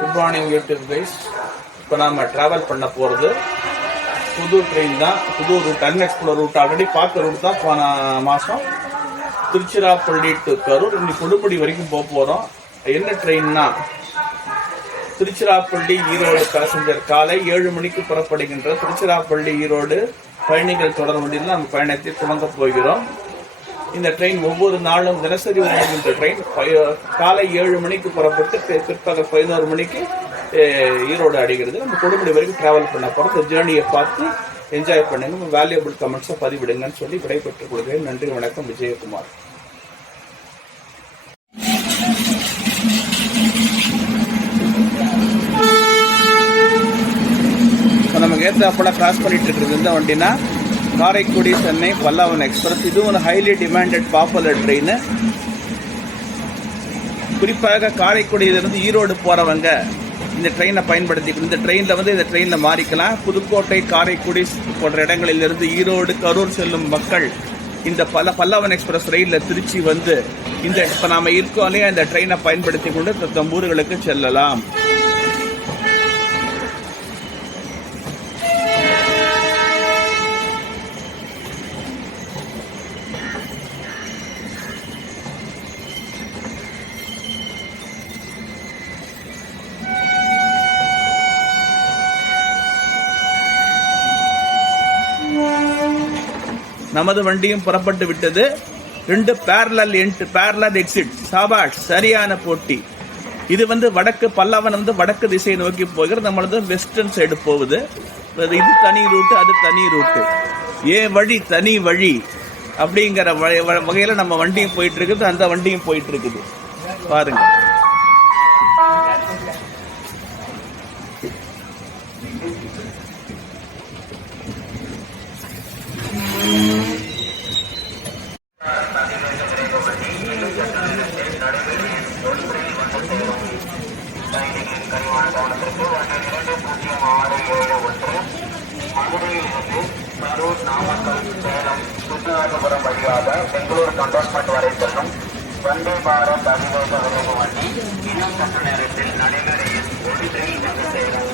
Good morning YouTube guys. இப்போ நாம travel பண்ண போகிறது புது ட்ரெயின் தான், புது ரூட், அன்எக்ஸ்ப்ளோர் ரூட். ஆல்ரெடி பார்த்த ரூட் தான். போன மாதம் திருச்சிராப்பள்ளி டு கரூர், இன்னைக்கு கொடுமுடி வரைக்கும் போக போகிறோம். என்ன ட்ரெயின்னா திருச்சிராப்பள்ளி ஈரோடு பேசஞ்சர். காலை 7 மணிக்கு புறப்படுகின்ற திருச்சிராப்பள்ளி ஈரோடு பயணிகள் தொடர் வண்டியில் நம்ம பயணத்தை துவங்க போகிறோம். இந்த ட்ரெயின் ஒவ்வொரு நாளும் தினசரி ஓடுகின்ற ட்ரெயின். காலை 7 மணிக்கு புறப்பட்டு பிற்பகல் 11 மணிக்கு ஈரோடு அடைகிறது. நம்ம கொடுமுடி வரைக்கும் டிராவல் பண்ண போகிறோம். இந்த ஜேர்னியை பார்த்து என்ஜாய் பண்ணுங்க. வேல்யூபிள் கமெண்ட்ஸை பதிவிடுங்கன்னு சொல்லி விடைபெற்றுக் கொள்கிறேன். நன்றி, வணக்கம். விஜயகுமார். நமக்கு ஏற்றாப்பட கிராஸ் பண்ணிட்டு இருக்கிறது இந்த வண்டினா காரைக்குடி சென்னை பல்லாவன் எக்ஸ்பிரஸ். இது ஒரு ஹைலி டிமாண்டட் பாப்புலர் ட்ரெயின். குறிப்பாக காரைக்குடியிலிருந்து ஈரோடு போறவங்க இந்த ட்ரெயினை பயன்படுத்தி, இந்த ட்ரெயினில் மாறிக்கலாம். புதுக்கோட்டை, காரைக்குடி போன்ற இடங்களிலிருந்து ஈரோடு, கரூர் செல்லும் மக்கள் இந்த பல்லாவன் எக்ஸ்பிரஸ் ரயிலில் திருச்சி வந்து இந்த இப்போ நாம இருக்கோம் இல்லையா, இந்த ட்ரெயினை பயன்படுத்தி கொண்டு தம் ஊர்களுக்கு செல்லலாம். நமது வண்டியும் புறப்பட்டு விட்டது. 2 பேரலல் எக்ஸிட். சாபாஷ், சரியான போட்டி. இது வடக்கு, பல்லாவன் வடக்கு திசையை நோக்கி போகிறது. நம்மளது வெஸ்டர்ன் சைடு போகுது. இது தனி ரூட்டு, அது தனி ரூட்டு. வழி தனி வழி அப்படிங்கிற வகையில நம்ம வண்டியும் போயிட்டு இருக்குது, அந்த வண்டியும் போயிட்டு இருக்குது. பாருங்க. மதுரையிலிருந்து கரூர், நாமக்கல், சேலம், சுற்றுலாபுரம் வழியாக பெங்களூர் கண்டோன்மெண்ட் வரை செல்லும் வந்தே பாரத் அதிவேக விரைவு வண்டி இன்னும் சற்று நேரத்தில் நடைபெற ஒரு ட்ரெயின் வந்து சேரும்.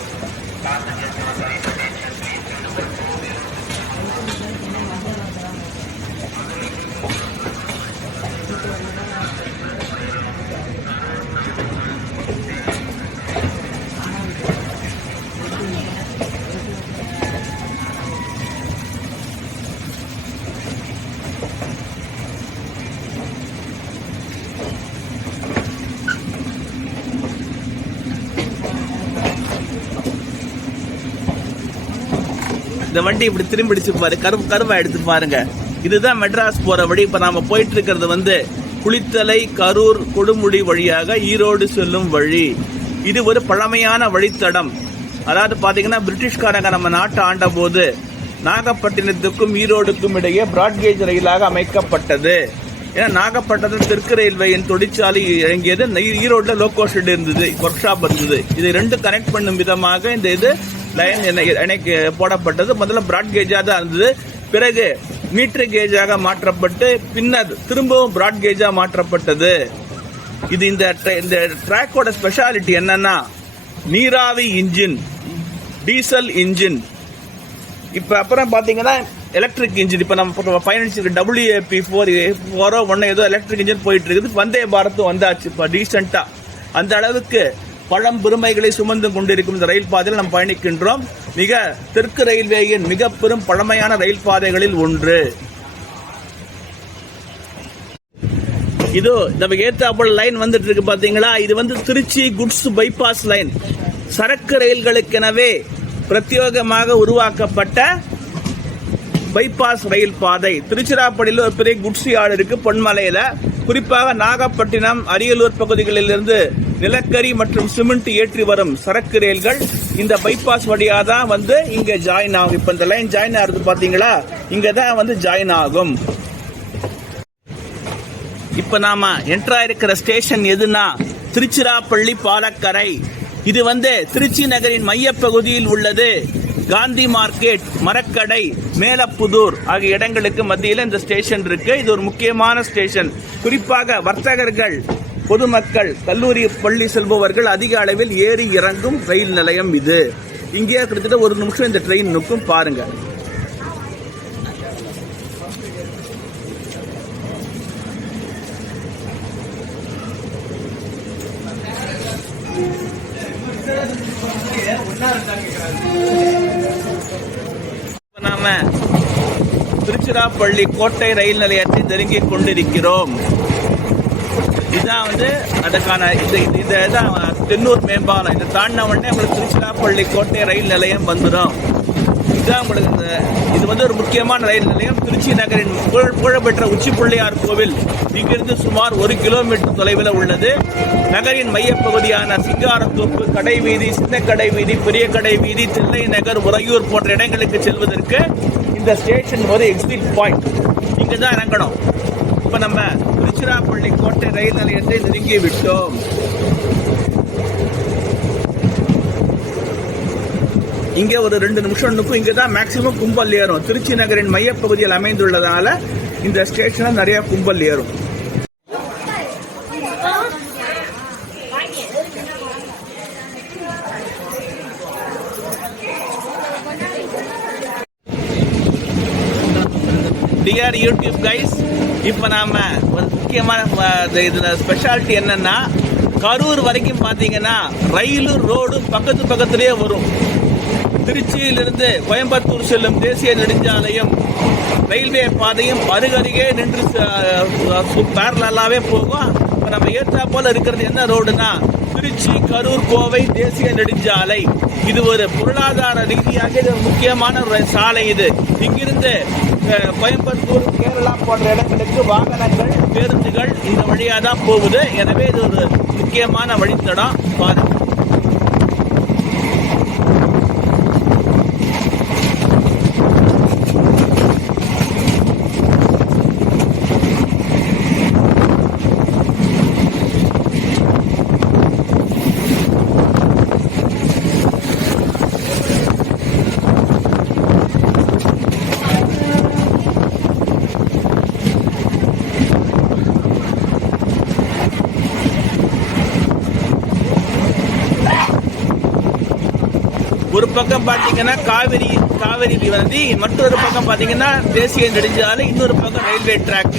இந்த வண்டி இப்படி திரும்பிடிச்சு பாரு, கருவா எடுத்து பாருங்க. இதுதான் மெட்ராஸ் போற வழி. இப்ப நாம போயிட்டு இருக்கிறது குளித்தலை, கரூர், கொடுமுடி வழியாக ஈரோடு செல்லும் வழி. இது ஒரு பழமையான வழித்தடம். அதாவது பாத்தீங்கன்னா பிரிட்டிஷ்காரங்க நம்ம நாட்டை ஆண்ட போது நாகப்பட்டினத்துக்கும் ஈரோடுக்கும் இடையே பிராட்கேஜ் ரயிலாக அமைக்கப்பட்டது. ஏன்னா நாகப்பட்டினத்தில் தெற்கு ரயில்வேயின் தொழிற்சாலை இறங்கியது, ஈரோடுல லோகோ ஷெட் இருந்தது, ஒர்க் ஷாப் இருந்தது. இது 2 கனெக்ட் பண்ணும் விதமாக இந்த இது லைன் எனக்கு போடப்பட்டது. முதல்ல பிராட்கேஜா தான் இருந்தது. பிறகு மீட்டர் கேஜாக மாற்றப்பட்டு பின்னர் திரும்பவும் பிராட்கேஜா மாற்றப்பட்டது. இது இந்த ட்ராக்கோட ஸ்பெஷாலிட்டி என்னன்னா நீராவி இன்ஜின், டீசல் இன்ஜின். இப்ப அப்புறம் பாத்தீங்கன்னா எலக்ட்ரிக் இன்ஜின். இப்ப நம்ம பயணிச்சு WAP4 ஏதோ எலக்ட்ரிக் இன்ஜின் போயிட்டு இருக்குது. வந்தே பாரத்தும் வந்தாச்சு இப்ப டீசென்டா. அந்த அளவுக்கு பழம்பெருமைகளை சுமந்து கொண்டிருக்கும் இந்த ரயில் பாதையில் நாம் பயணிக்கின்றோம். மிக தெற்கு ரயில்வேயின் மிக பெரும் பழமையான ரயில் பாதைகளில் ஒன்று. இது நமக்கு ஏத்தாப்புல லைன் வந்துட்டு இருக்கு பாத்தீங்களா. இது திருச்சி குட்ஸ் பைபாஸ் லைன். சரக்கு ரயில்களுக்கெனவே பிரத்யேகமாக உருவாக்கப்பட்ட பைபாஸ் ரயில் பாதை. திருச்சிராப்பள்ளியில் ஒரு பெரிய குட்ஸ் யார்டு இருக்கு பொன்மலையில. குறிப்பாக நாகப்பட்டினம், அரியலூர் பகுதிகளிலிருந்து நிலக்கரி மற்றும் சிமெண்ட் ஏற்றி வரும் சரக்கு ரயில்கள் இந்த பைபாஸ் வழியா தான் இங்க ஜாயின் ஆகும். இப்ப இந்த லைன் ஜாயின் ஆகுது பாத்தீங்களா, இங்க தான் ஜாயின் ஆகும். இப்ப நாம என்ட்ரா இருக்கிற ஸ்டேஷன் எதுனா திருச்சிராப்பள்ளி பாலக்கரை. இது திருச்சி நகரின் மைய பகுதியில் உள்ளது. காந்தி மார்க்கெட், மரக்கடை, மேலப்புதூர் ஆகிய இடங்களுக்கு மத்தியில் இந்த ஸ்டேஷன் இருக்கு. இது ஒரு முக்கியமான ஸ்டேஷன். குறிப்பாக வர்த்தகர்கள், பொதுமக்கள், கல்லூரி பள்ளி செல்பவர்கள் அதிக அளவில் ஏறி இறங்கும் ரயில் நிலையம் இது. இங்கே கிட்டத்தட்ட ஒரு நிமிஷம் இந்த ட்ரெயின் நிற்கும், பாருங்க. நாம திருச்சிராப்பள்ளி கோட்டை ரயில் நிலையத்தை நெருங்கிக் கொண்டிருக்கிறோம். இதுதான் அதுக்கான இதுதான் தென்னூர் மேம்பாலம். இதை தாண்டின உடனே உங்களுக்கு திருச்சிராப்பள்ளி கோட்டை ரயில் நிலையம் வந்துடும். இதுதான் உங்களுக்கு இது ஒரு முக்கியமான ரயில் நிலையம். திருச்சி நகரின் புகழ்பெற்ற உச்சி பிள்ளையார் கோவில் இங்கிருந்து சுமார் 1 கிலோமீட்டர் தொலைவில் உள்ளது. நகரின் மையப்பகுதியான சிங்காரத்தோப்பு, கடைவீதி, சின்ன கடை வீதி, பெரிய கடை வீதி, தில்லை நகர், உறையூர் போன்ற இடங்களுக்கு செல்வதற்கு இந்த ஸ்டேஷன் ஒரு எக்ஸிட் பாயிண்ட். இங்க தான் இறங்கணும். இப்ப நம்ம திருச்சிராப்பள்ளி கோட்டை ரயில் நிலையத்தை நெருங்கி விட்டோம். இங்கே ஒரு 2 நிமிஷம் இருக்கும். இங்கே தான் மேக்சிமம் கும்பல் ஏறும். திருச்சி நகரின் மையப்பகுதியில் அமைந்துள்ளதால இந்த ஸ்டேஷனில் நிறைய கும்பல் ஏறும். டியர் யூடியூப் கைஸ், இப்போ நாம ஒரு முக்கியமான இதுல ஸ்பெஷாலிட்டி என்னன்னா, கரூர் வரைக்கும் பார்த்தீங்கன்னா ரயிலும் ரோடும் பக்கத்துலேயே வரும். திருச்சியிலிருந்து கோயம்புத்தூர் செல்லும் தேசிய நெடுஞ்சாலையும் ரயில்வே பாதையும் அருகருகே நின்று பேரலாவே போகும். இப்போ நம்ம ஏற்றா போல இருக்கிறது என்ன ரோடுனா திருச்சி, கரூர், கோவை தேசிய நெடுஞ்சாலை. இது ஒரு பொருளாதார ரீதியாக இது ஒரு முக்கியமான சாலை. இது இங்கிருந்து கோயம்புத்தூர், கேரளா போன்ற இடங்களுக்கு வாகனங்கள், பேருந்துகள் இந்த வழியாக தான் போகுது. எனவே இது ஒரு முக்கியமான வழித்தடம். பாருங்க, ஒரு பக்கம் பாத்தீங்கன்னா காவிரி நதி, மற்றொரு பக்கம் பாத்தீங்கன்னா தேசிய நெடுஞ்சாலை, இன்னொரு பக்கம் ரயில்வே ட்ராக்.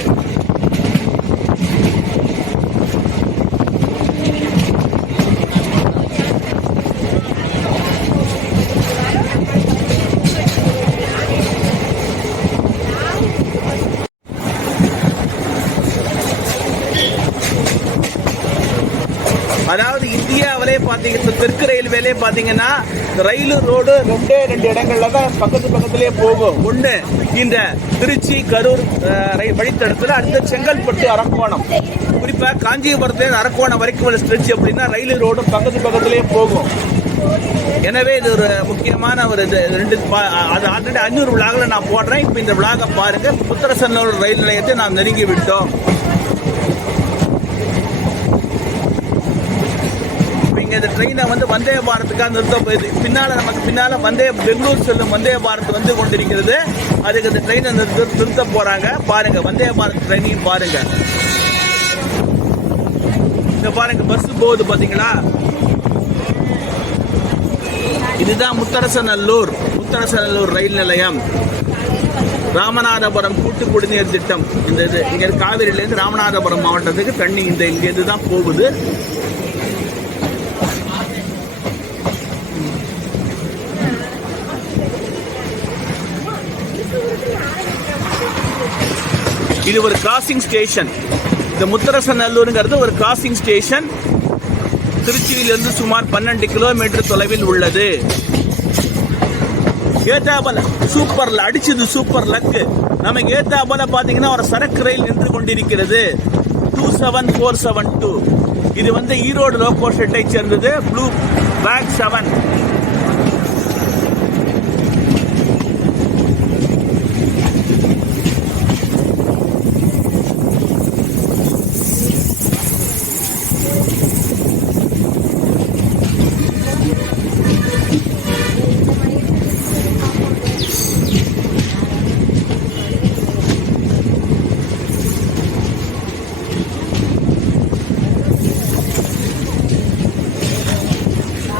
அதாவது இந்தியாவிலே பாத்தீங்கன்னா தெற்கு ரயில்வேலே பாத்தீங்கன்னா ரயில் ரோடு 2 இடங்கள்ல தான் பக்கத்திலே போகும். ஒண்ணு இந்த திருச்சி கரூர் வழித்தடத்துல, அடுத்த செங்கல்பட்டு அரக்கோணம், குறிப்பா காஞ்சிபுரத்துல அரக்கோணம் வரைக்கும் உள்ள ஸ்ட்ரெச் அப்படின்னா ரயில் ரோடும் பக்கத்திலே போகும். எனவே இது ஒரு முக்கியமான ஒரு அது ஆல்ரெடி 500 விழாக்களை நான் போடுறேன். இப்ப இந்த விழாக பாருங்க. முத்தரசன்னூர் ரயில் நிலையத்தை நாம் நெருங்கி விட்டோம். இந்த ட்ரெயினை வந்தே பாரத்துக்காக நிறுத்த போகுது. நமக்கு பின்னால பெங்களூர் செல்லும் வந்தே பாரத் வந்து கொண்டிருக்கிறது. அதுக்கு இந்த ட்ரெயினை நிறுத்த போறாங்க. பாருங்க, வந்தே பாரத் ட்ரெயினையும் பாருங்க. இங்க பாருங்க, பஸ் போகுது பாத்தீங்களா. இதுதான் முத்தரசநல்லூர் ரயில் நிலையம். ராமநாதபுரம் கூட்டு குடிநீர் திட்டம். இந்த இது இங்க காவிரியிலிருந்து ராமநாதபுரம் மாவட்டத்துக்கு தண்ணி இங்க இதுதான் போகுது. இது ஒரு கிராசிங் ஸ்டேஷன். இந்த முத்தரசநல்லூருங்கிறது ஒரு கிராசிங் ஸ்டேஷன். திருச்சியிலிருந்து சுமார் 12 கிலோமீட்டர் தொலைவில் உள்ளது. ஏத்தாபல சூப்பர்ல அடிச்சது, சூப்பர் லக்கு. நமக்கு ஏத்தாபல பாத்தீங்கன்னா ஒரு சரக்கு ரயில் நின்று கொண்டிருக்கிறது. 27472. இது ஈரோடு லோகோ ஷெட்டை சேர்ந்தது. Blue back 7.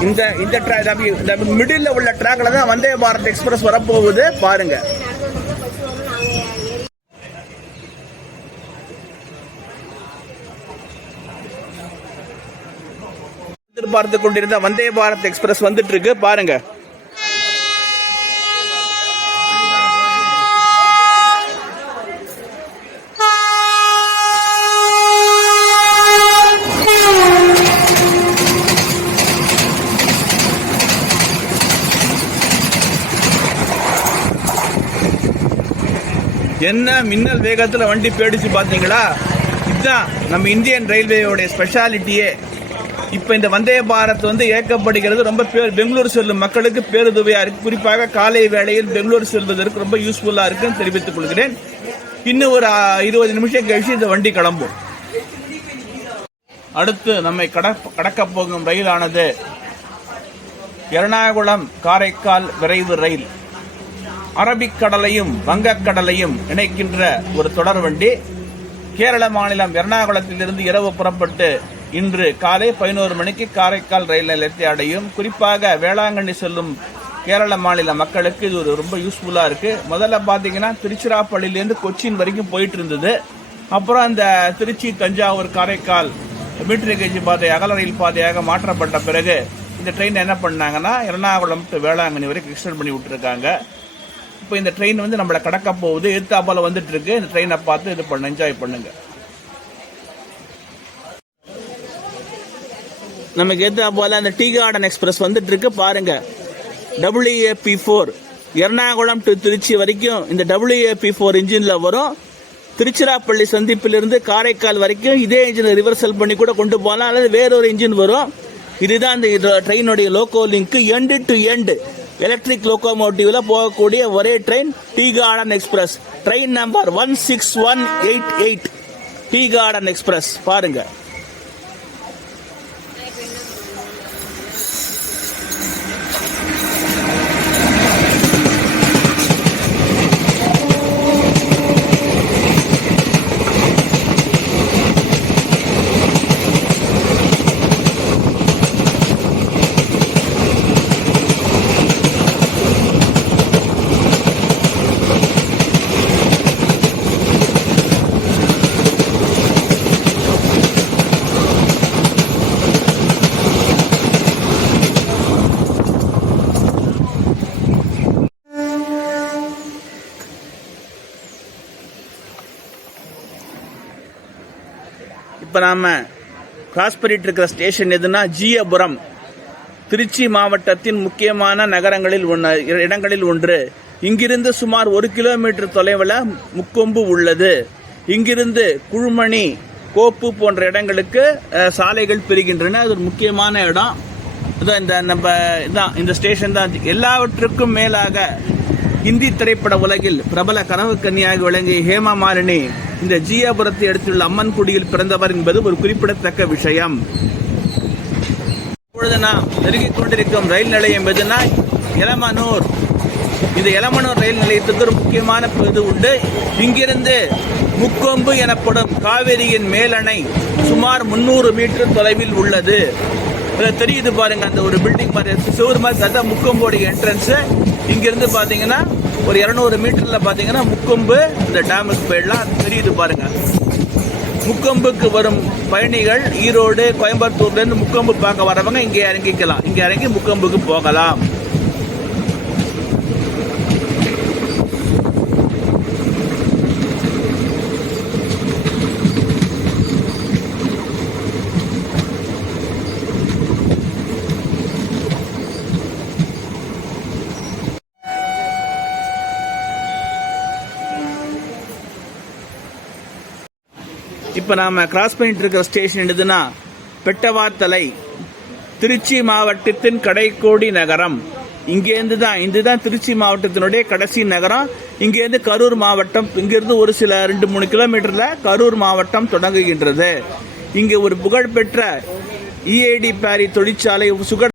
இந்த மிடில் உள்ள ட்ராக்ல தான் வந்தே பாரத் எக்ஸ்பிரஸ் வரப்போகுது பாருங்க. எதிர்பார்த்து கொண்டிருந்த வந்தே பாரத் எக்ஸ்பிரஸ் வந்துட்டு இருக்கு பாருங்க. என்ன மின்னல் வேகத்தில் வண்டி போயிடுச்சு பார்த்தீங்களா? இதுதான் நம்ம இந்தியன் ரயில்வேயோடைய ஸ்பெஷாலிட்டியே. இப்போ இந்த வந்தே பாரத் இயக்கப்படுகிறது ரொம்ப பெங்களூர் செல்லும் மக்களுக்கு பேருதவியாக இருக்கு. குறிப்பாக காலை வேளையில் பெங்களூர் செல்வதற்கு ரொம்ப யூஸ்ஃபுல்லாக இருக்குன்னு தெரிவித்துக் கொள்கிறேன். இன்னும் ஒரு 20 நிமிஷம் கழிச்சு இந்த வண்டி கிளம்பும். அடுத்து நம்மை கடக்க போகும் ரயிலானது எர்ணாகுளம் காரைக்கால் விரைவு ரயில். அரபிக்கடலையும் வங்கக்கடலையும் இணைக்கின்ற ஒரு தொடர் வண்டி. கேரள மாநிலம் எர்ணாகுளத்திலிருந்து இரவு புறப்பட்டு இன்று காலை 11 மணிக்கு காரைக்கால் ரயில் நிலையத்தை அடையும். குறிப்பாக வேளாங்கண்ணி செல்லும் கேரள மாநில மக்களுக்கு இது ரொம்ப யூஸ்ஃபுல்லா இருக்கு. முதல்ல பாத்தீங்கன்னா திருச்சிராப்பள்ளியிலேருந்து கொச்சின் வரைக்கும் போயிட்டு இருந்தது. அப்புறம் அந்த திருச்சி தஞ்சாவூர் காரைக்கால் மீட்டர் கேஜி பாதை அகல ரயில் பாதையாக மாற்றப்பட்ட பிறகு இந்த ட்ரெயின் என்ன பண்ணாங்கன்னா எர்ணாகுளம் டு வேளாங்கண்ணி வரைக்கும் எக்ஸ்டெண்ட் பண்ணி விட்டுருக்காங்க. இப்போ இந்த ட்ரெயின் நம்மளை கடக்க போகுது. எதிர்த்தாப்பால வந்துட்டு இருக்கு. இந்த ட்ரெயினை பார்த்து இது என்ஜாய் பண்ணுங்க. நமக்கு எதிர்த்தாப்பால அந்த டீ கார்டன் எக்ஸ்பிரஸ் வந்துட்டு இருக்கு பாருங்க. WAP4 எர்ணாகுளம் டு திருச்சி வரைக்கும் இந்த WAP4 இன்ஜின்ல வரும். திருச்சிராப்பள்ளி சந்திப்பிலிருந்து காரைக்கால் வரைக்கும் இதே இன்ஜினை ரிவர்சல் பண்ணி கூட கொண்டு போகலாம், அல்லது வேறொரு இன்ஜின் வரும். இதுதான் இந்த ட்ரெயினுடைய loco link. End to end electric லோகோமோட்டிவ்ல போகக்கூடிய ஒரே train tea garden express. Train number 16188 tea garden express பாருங்க. இப்போ நாம கிராஸ் பண்ணிட்டு இருக்கிற ஸ்டேஷன் எதுனா ஜீயபுரம். திருச்சி மாவட்டத்தின் முக்கியமான இடங்களில் ஒன்று. இங்கிருந்து சுமார் 1 கிலோமீட்டர் தொலைவில் முக்கொம்பு உள்ளது. இங்கிருந்து குழுமணி, கோப்பு போன்ற இடங்களுக்கு சாலைகள் பிரிகின்றன. அது ஒரு முக்கியமான இடம். இந்த ஸ்டேஷன் தான். எல்லாவற்றுக்கும் மேலாக இந்தி திரைப்பட உலகில் பிரபல கனவு கன்னியாக விளங்கிய ஹேமா மாலினி இந்த ஜீயாபுரத்தை அடுத்துள்ள அம்மன் குடியில் பிறந்தவர் என்பது ஒரு குறிப்பிடத்தக்க விஷயம். இப்பொழுது நாம் நெருங்கிக் கொண்டிருக்கும் ரயில் நிலையம் எதுனா எலமனூர். இந்த எலமனூர் ரயில் நிலையத்துக்கு ஒரு முக்கியமான இது உண்டு. இங்கிருந்து முக்கொம்பு எனப்படும் காவேரியின் மேலணை சுமார் 300 மீட்டர் தொலைவில் உள்ளது. தெரியுது பாருங்க, அந்த ஒரு பில்டிங் மாதிரி சிவர் மாதிரி. அதான் முக்கொம்போடைய என்ட்ரன்ஸ். இங்கிருந்து பாத்தீங்கன்னா ஒரு 200 மீட்டர்ல பாத்தீங்கன்னா முக்கொம்பு இந்த டேமுக்கு போயிடலாம். தெரியுது பாருங்க. முக்கொம்புக்கு வரும் பயணிகள் ஈரோடு, கோயம்புத்தூர்ல இருந்து முக்கொம்பு பார்க்க வரவங்க இங்கே இறங்கிக்கலாம். இங்க இறங்கி முக்கொம்புக்கு போகலாம். இப்போ நாம கிராஸ் பண்ணிட்டு இருக்கிற ஸ்டேஷன் எதுனா பெட்டவாத்தலை. திருச்சி மாவட்டத்தின் கடைக்கோடி நகரம். இதுதான் திருச்சி மாவட்டத்தினுடைய கடைசி நகரம். இங்கேருந்து கரூர் மாவட்டம், இங்கிருந்து ஒரு சில 2-3 கிலோமீட்டர்ல கரூர் மாவட்டம் தொடங்குகின்றது. இங்கே ஒரு புகழ்பெற்ற EID பேரி தொழிற்சாலை சுகர்